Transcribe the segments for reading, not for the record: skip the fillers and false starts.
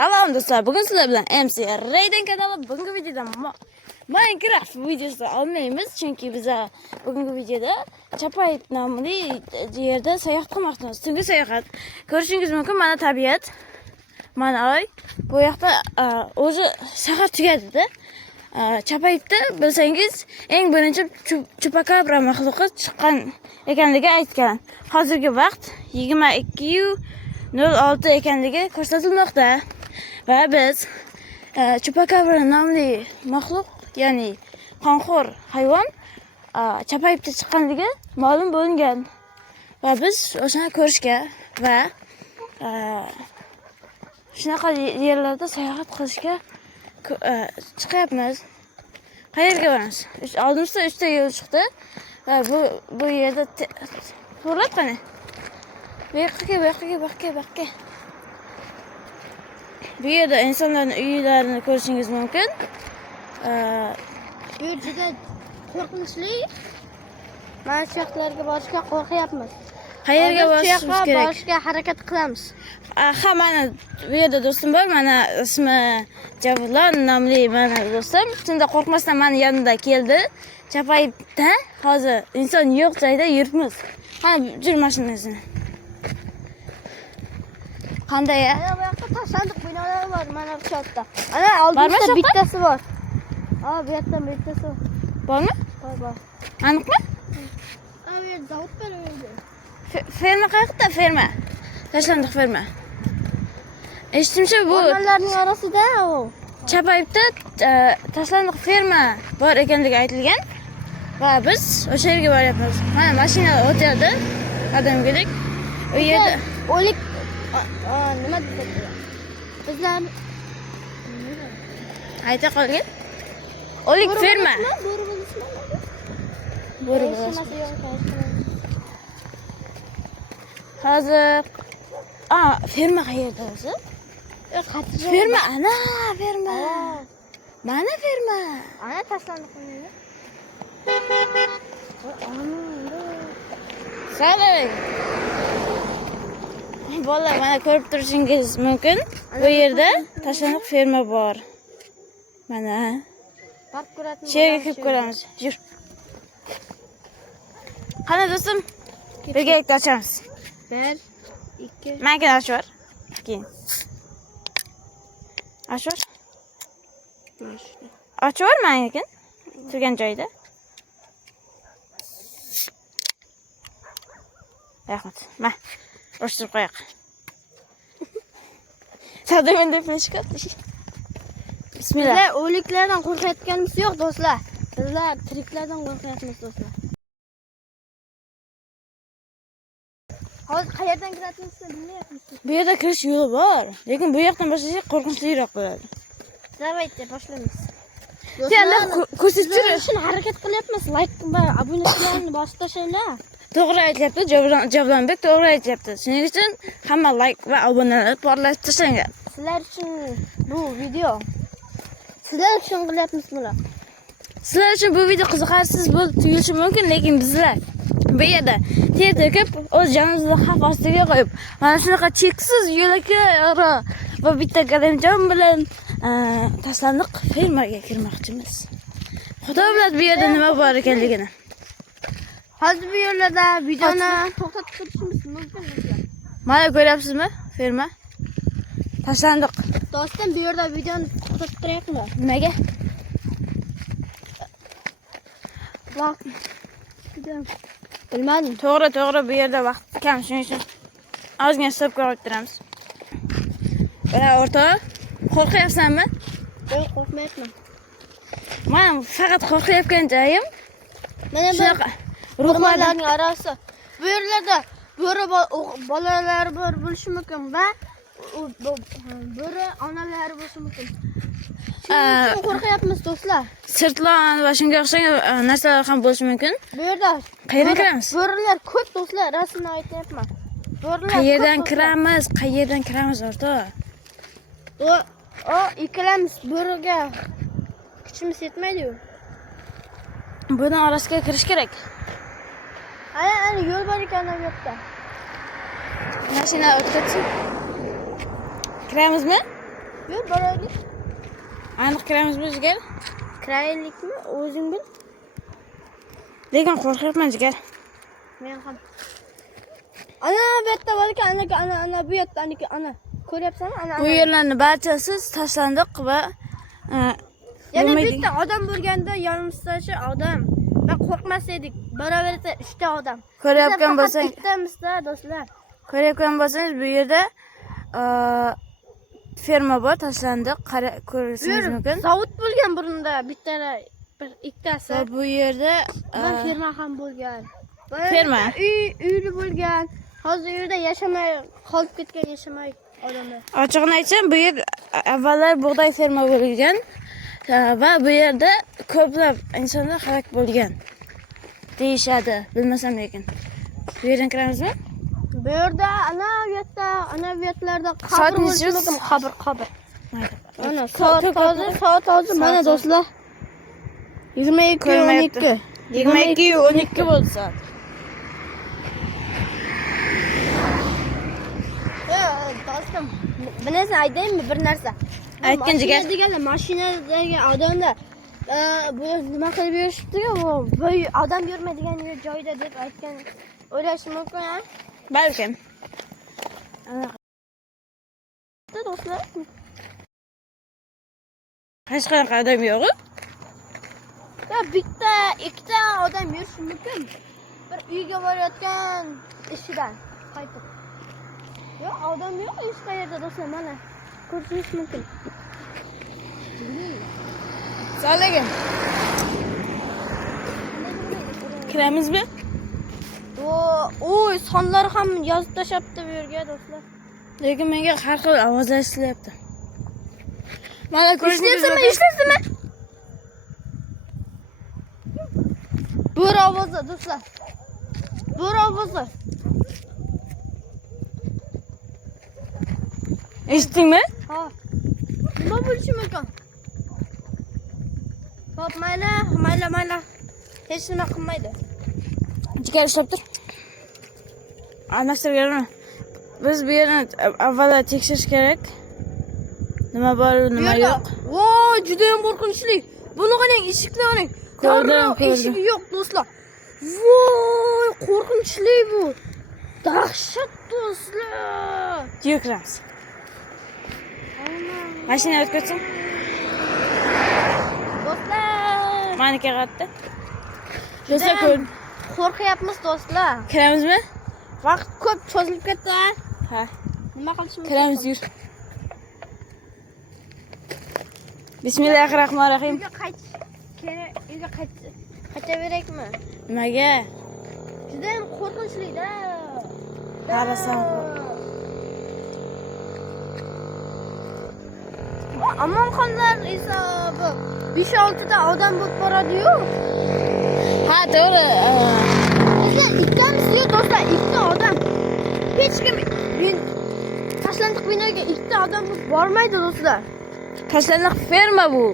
Salom do'stlar, bugun sizlar bilan MC Rayden kanali. Bugungi videoda Minecraft videosi olmaymiz, chunki biz bugungi videoda Chapayib nomli yerda sayohat qilmoqdamiz. Tungi sayohat. Ko'rishingiz mumkin, mana tabiat, mana oy. Bu yoqda o'zi shahar tugadi-da. Chapayibda bilsangiz, eng birinchi chupakabra maxluqi chiqqan ekanligi aytgan. Hozirgi vaqt 22:06 ekanligi ko'rsatilmoqda. Va biz chupakabra nomli maxluq, ya'ni qonxo'r hayvon Chapayibda chiqqanligi ma'lum bo'lingan. Va biz o'shani ko'rishga va shunaqa yerlarda sayohat qilishga chiqyapmiz. Qayerga boramiz? Oldimizda 3 ta yo'l chiqdi. Va bu yerda to'g'rilab qani. Bu yoqqa. Bu yerda insonlarning uylarini ko'rishingiz mumkin. Bu yer juda qo'rqinchli. Mana shu yoqlarga borishga qo'rqyapmiz. Qayerga borishimiz kerak? Borishga harakat qilamiz. Mana bu yerda do'stim bor. Mana ismi Javlon nomli mana do'stim. Shunda qo'rqmasdan meni yonimda keldi. Chapayibda hozir inson yo'q joyda yuribmiz. Mana jur mashinasini. Qanday? Mana bu yoqda tashlandiq binolar bor, mana bu yoqda. Ana oldimizda bittasi bor. Bu yerdan bittasi bor. Bormi? Bor. Aniqmi? Bu yer zavod bor o'zi. Ferma qayerda? Ferma. Tashlandiq ferma. Eshitishimcha bu o'rmonlarning orasida u. Chapayibda tashlandiq ferma bor ekanligi aytilgan. Va biz o'sha yerga boryapmiz. Mana mashinalar o'tyapti. Odamgidek. U yerda o'lik nima deydi? Bizlar ayta qolgan. O'lik ferma. Bo'ri Hozir ferma qayerda o'zi? Ferma, ana ferma. Mana ferma. Ana tashlandiq qo'ydi. Salom. Bolalar, mana ko'rib turishingiz mumkin. Bu yerda tashlandiq ferma bor. Mana. Yerga kirib ko'ramiz. Yur. Qani do'stim? Birgalikda ochamiz. 1 2 Menga ochor. Keyin. Ochor. Ochor menga. Turgan joyda. Rahmat. Ma. Ochtirib qo'yaq. Sadamın defne çıkarttı. Bismillah. Bizlar o'liklardan qo'rqayotganimiz yo'q do'stlar. Bizlar tiriklardan qo'rqyapmiz do'stlar. Hozir qayerdan kiratimizni bilmayapmiz. Bu yerda kirish yo'li bor, lekin bu yoqdan boshlasak qo'rqinchliroq bo'ladi. Davayte boshlaymiz. Do'stlar, ko'rsatib uchun harakat qilyapmiz. Like va obunachilarni bosib tashlanglar. To'g'ri aytyapti, Javlonbek to'g'ri aytyapti. Shuning uchun hamma like va obunalarni porlatib tashlanglar. Sizlar uchun bu video. Sizlar uchun qilyapmiz buni. Sizlar uchun bu video qiziqarsiz bo'lib tuyulishi mumkin, lekin bizlar bu yerda ter to'kib, o'z jonimizni xavf ostiga qo'yib, mana shunaqa cheksiz yo'lakka va bitta qadamjon bilan tashlandiq fermaga kirmoqchimiz. Xudo biladi bu yerda nima bor ekanligini. Hozir bu yerlarda videoni to'xtatib turishimiz mumkin do'stlar. Mana ko'ryapsizmi? Ferma. Tashlandiq. Do'stim, bu yerda videoni to'xtatib turayapmiz. Nimaga? Vaqt. Bilmadim. To'g'ri, bu yerda vaqt kam, shuning uchun ozgina stop qo'yib turamiz. O'rtoq, qo'rqyapsanmi? Yo'q, qo'rqmayapman. Men faqat qo'rqayotgan joyim Mana shunaqa ruhlarning orasi. Bu yerlarda bo'ri bolalari bor bo'lishi mumkin va bo'ri onalari bo'lishi mumkin. Shuning qo'rqyapmiz do'stlar. Sirtlon va shunga o'xshagan narsalar ham bo'lishi mumkin. Bu yerda Qayerdan kiramiz? Bo'rilar ko'p do'stlar, rasmini aytyapman. Bo'rilar Qayerdan kiramiz o'rtoq? Ikkalamiz bo'riga kuchimiz yetmaydi-yu. Buni orasiga kirish kerak. Ana yo'l bor ekan bu yerda. Mashina o'tkazsin. Kiramizmi? Yur, boraylik. Aniq kiramizmi jigar? Kiraylikmi? O'zing bil. Lekin qo'rqyapman jigar. Men ham. Ana bu yerda bor ekan, ana bu yerda ana. Ko'ryapsanmi? Ana. Bu yerlarni barchasi tashlandiq va Yana bo'lmaydi. bitta odam bo'lganda yonimizdachi odam. Va qo'rqmas edik. Boraversa 3 ta odam. Ko'rayotgan bo'lsang, Bittamizda do'stlar. ko'rayotgan bo'lsangiz bu yerda ferma bor, tashlandiq. Ko'rishingiz mumkin. Zavod bo'lgan burunda bittalar, bir ikkitasi. Va bu yerda Va ferma ham bo'lgan. Ferma? Uyli bo'lgan. Hozir yerda yashamay, qolib ketgan yashamay odamlar. Ochig'ini aytsam, bu yer avvallar bug'doy ferma bo'lgan va bu yerda ko'plab insonlar halok bo'lgan deyishadi, bilmasam lekin. Bu yerdan kiramizmi? Bu yerda ana bu yerlarda Soat qabr nechi? bo'lishi mumkin, qabr. Mayli. Ana soat hozir mana do'stlar. 22:12. 22:12 bo'ldi soat. Do'stim, bir narsa aytaymi, bir narsa. Aytgin jigar. Deganlar mashinadagi odamlar bu nima qilib yurishibdi-ku, bu odam yurmaydigan joyda deb aytgan o'ylash mumkin-a? Balkim. Do'stlar, Hech qanaqa odam yo'q. ya bitta, ikkita odam yurishi mumkin. Bir uyga borayotgan ishidan qaytib. Yo'q, odam yo'q hech qayerda do'stlar, mana ko'rishingiz mumkin. Salaga. Kiramizmi? Oy, sonlar ham yozib tashlabdi bu yerga do'stlar. Lekin menga har xil ovozlar eshitilyapti. Mana ko'rishingiz Eshitasizmi? Bo'ri ovozi do'stlar. Bo'ri ovozi. Eshitdingmi? Ha. Nima bo'lishi mumkin? Hop, mayli. Hech nima qilmaydi. Jigar ushlab tur. Almashtirganmi? Biz bu yerni avvalo tekshirish kerak. Nima bor, nima yo'q. Voy, juda ham qo'rqinchli. Buni qarang, eshikni qarang. Ko'rdim. Eshigi yo'q do'stlar. Voy, qo'rqinchli bu. Dahshat do'stlar. Yuramiz. Mashina o'tkazsin. Do'stlar, Meniki qayerda? Do'stlar ko'ring. qo'rqyapmiz do'stlar. Kiramizmi? Vaqt ko'p cho'zilib ketdi. Ha. Nima qilishimiz Kiramiz, yur. Bismillahirrohmanirrohim. Uyga qaytaverakmi? Nimaga? Juda ham qo'rqinchli-da. Qarasam. Amon xonlar hisobi 5-6 ta odam bo'lib boradi-yu. Ha, to'g'ri. Bizlar ikkitamiz-yu do'stlar, ikkita odam. Hech kim tashlandiq binoga ikkita odam bormaydi do'stlar. Tashlandiq ferma bu.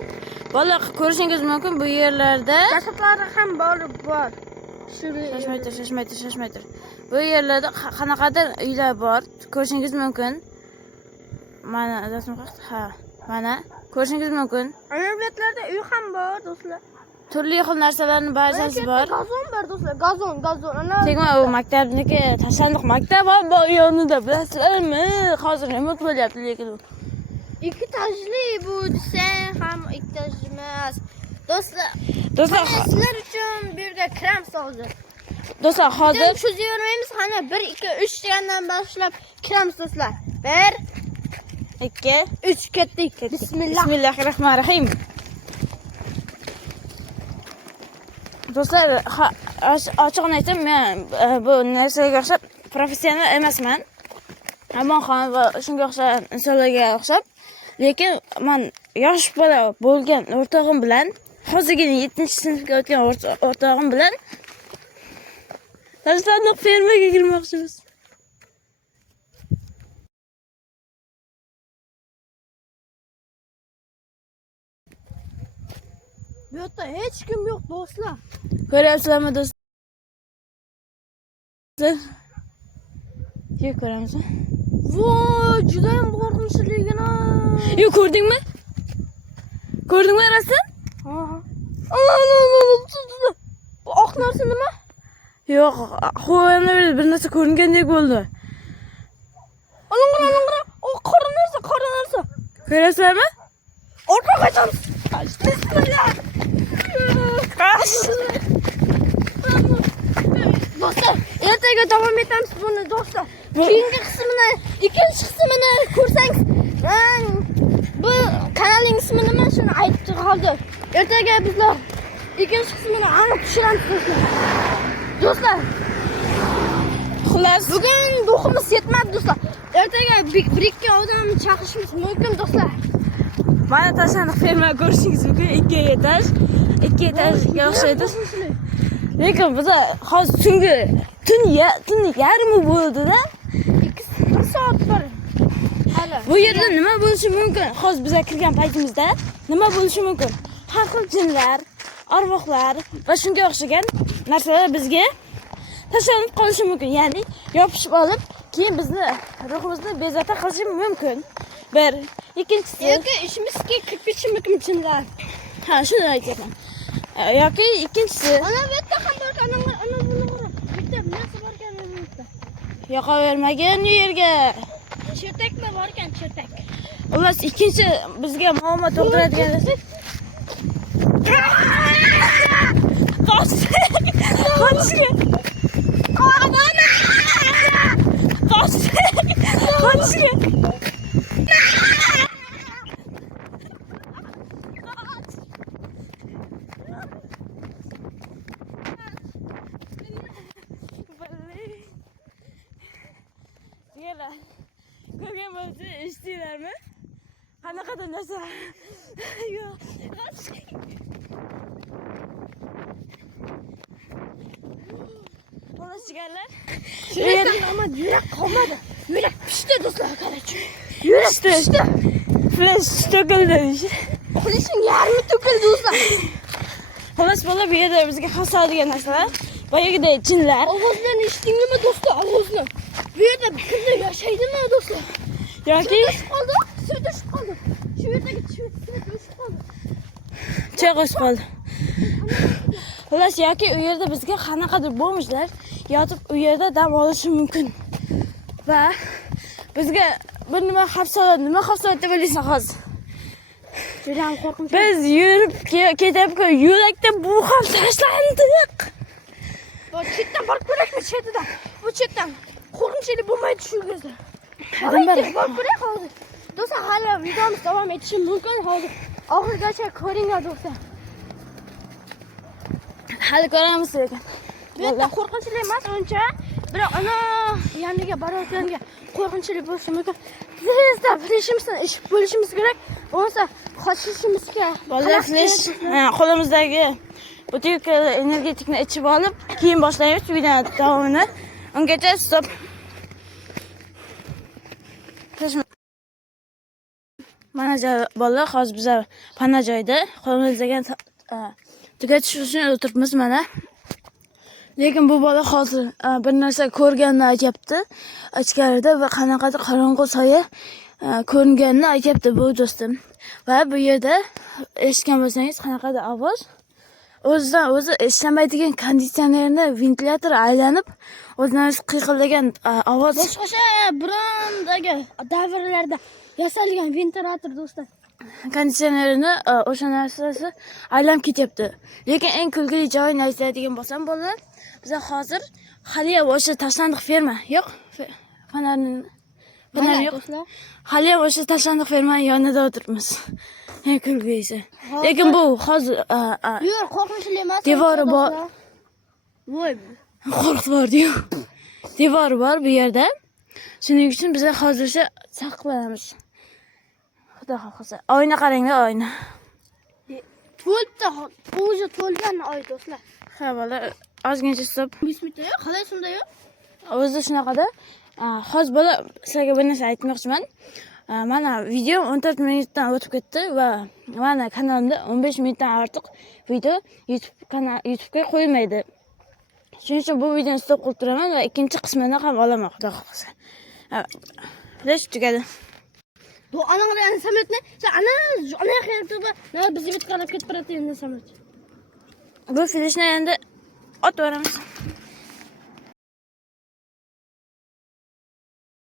Bola ko'rishingiz mumkin bu yerlarda. Kasablar ham bor. Shoshmay tur. Bu yerlarda qanaqadir uylar bor. Ko'rishingiz mumkin. Mana rasm qilib. Ha, mana ko'rishingiz mumkin. Anaviyatlarda uy ham bor do'stlar. Turli xil narsalarning barchasi bor. Gazon bor do'stlar, gazon. Tegma, u maktabniki tashlandiq maktab bor yonida, bilasizlarmi? Hozir remont bo'lyapti, lekin u Ikkitajli bu desang ham ikkitaj emas. Do'stlar, sizlar uchun bu yerga kiramiz hozir. Do'stlar, hozir cho'zavermaymiz, qani 1 2 3 degandan boshlab kiramiz do'stlar. 1 2 3 ketdik. Bismillahirrohmanirrohim. Do'stlar, ochiqni aytsam, men bu narsaga o'xshab professional emasman. Hamonxon va shunga o'xshagan insonlarga o'xshab, lekin men yosh bola bo'lgan o'rtog'im bilan, hozirgina 7-sinfga o'tgan o'rtog'im bilan tashlandiq fermaga kirmoqchimiz. Bu yerda hech kim yo'q do'stlar. Ko'ryapsizlarmi do'stlar? Yo'q, ko'ramizmi? Voy, juda ham qo'rqinchligina. Yo, ko'rdingmi? Ko'rdingmi rasm? Ha. Ana. Bu oq narsa nima? Yo'q, qo'yamda bir narsa ko'ringandek bo'ldi. Ana. O qora narsa. Ko'rasizlarmi? Orqaga qaytamiz. Bismillah. Do'stlar, ertaga davom etamiz buni do'stlar. Keyingi qismini, ikkinchi qismini ko'rsangiz, bu kanalning ismi nima shuni aytib qoldi. Ertaga bizlar ikkinchi qismini aniq tushiramiz do'stlar. Do'stlar, Xullas, bugun ruhimiz yetmadi do'stlar. Ertaga bir-ikki odamni chaqirishimiz mumkin do'stlar. mana tashandiq ferma ko'rishingiz mumkin. 2 etajga o'xshaydi. Lekin biz hozir tunni yarmi bo'ldi-da. 2 soat bor. Hali. Bu yerda nima bo'lishi mumkin? Hozir biz kirgan paytimizda nima bo'lishi mumkin? Har xil jinlar, arvohlar va shunga o'xshagan narsalar bizga tashlanib qolishi mumkin. Ya'ni yopishib olib, keyin bizni ruhimizni bezovta qilishi mumkin. Bir, ikkinchisi Yoki ishimizga kirib ketishi mumkin jinlar. ha, shuni aytyapman. Yoki ikkinchisi Ana bu yerda ham bor, ana buni qara. Bitta narsa bor ekan bu yerda. yoqavermagan yerga. Chetakmi bor ekan, chetak. Xullas, ikkinchi bizga muammo tug'diradigan narsa qochishga. Ko'rgan bo'lsa eshitdinglarmi? Qanaqadir narsa? Yo'q. Xolos chiganlar. Yurak qolmadi. Yurak pishdi do'stlar, qarang. Yurak pishdi. Flash to'kildi. Qilishing yarmi to'kildi do'stlar. Xolos bola bu yerda bizga xavf soladigan narsalar. Boyagidek jinlar. Ovozlarni eshitdingmi do'stlar? Ovozni. Bu yerda kimlar yashaydimi do'stlar? Yoki Suv tushib qoldi. Shu yerdagi suv tushib qoldi. choy qo'shib qoldi. Xolos, yoki u yerda bizga qanaqadir bo'lmishlar yotib u yerda dam olishi mumkin. Va bizga bir nima xavf soladi. Nima xavf soladi deb o'ylaysan hozir? Juda qo'rqinchli. Biz yurib ketib yo'lakda bu ham tashlandik. Bu chetdan borib ko'rakmi chetidan? Bu chetdan qo'rqinchli bo'lmaydi shu yerda. Borib ko'rak hozir. Do'stlar, hali videomiz davom etishi mumkin hozir. Oxirigacha ko'ringlar do'stlar. hali ko'ramiz lekin. Bu yerda qo'rqinchli emas uncha, biroq ana yoniga borayotganga qo'rqinchli bo'lishi mumkin. Tezda fleshimizni ish bo'lishimiz kerak. Bo'lmasa qochishimizga Bolalar flash qo'limizdagi butilka energetikni ichib olib, keyin boshlaymiz video davomini. Ungacha stop. Mana bolalar hozir biz pana joyda qo'limizdagi tugatish uchun o'tiribmiz mana. Lekin bu bola hozir bir narsa ko'rganini aytibdi. Ichkarida va qanaqadir qorong'u soya ko'ringanini aytibdi bu do'stim. Va bu yerda eshitgan bo'lsangiz qanaqadir ovoz o'zidan o'zi ishlamaydigan konditsionerni ventilyator aylanib o'zidan o'zi qiqildagan ovoz. boshqacha burundagi davrlarda yasalgan ventilyator do'stlar. Konditsionerini o'sha narsasi aylanib ketyapti. Lekin eng kulgili joyini aytadigan bo'lsam bolalar, biz hozir haliyam o'sha tashlandiq ferma yo'q, fanarni yo'q. Haliyam o'sha tashlandiq fermaning yonida o'tiribmiz. Eng kulgilisi. Lekin bu hozir Yo'q, qo'rqinchli emas. devori bor. Voy. Qo'rqitvordi-yu. Devori bor bu yerda. Shuning uchun biz hozircha saqlanamiz. Xudo xohlasa. Oyna qaranglar, oyna. To'ldi, o'zi to'lgan oy do'stlar. Ha, bola, ozgincha stop. Bismillah, qalay shunda yo'q? O'zi shunaqada. Hozir bola, sizlarga bir narsa aytmoqchiman. Mana video 14 minutdan o'tib ketdi va mana kanalimda 15 minutdan ortiq video YouTube'ga qo'yilmaydi. Shuning uchun bu videoni stop qilib turaman va ikkinchi qismini ham olaman, xudo xohlasa. Flash tugadi. Bu ananın sametne. Sen ana hayatı ne bizi bitkanıp ketip barati endi samet. Bu filishni endi otib beramiz.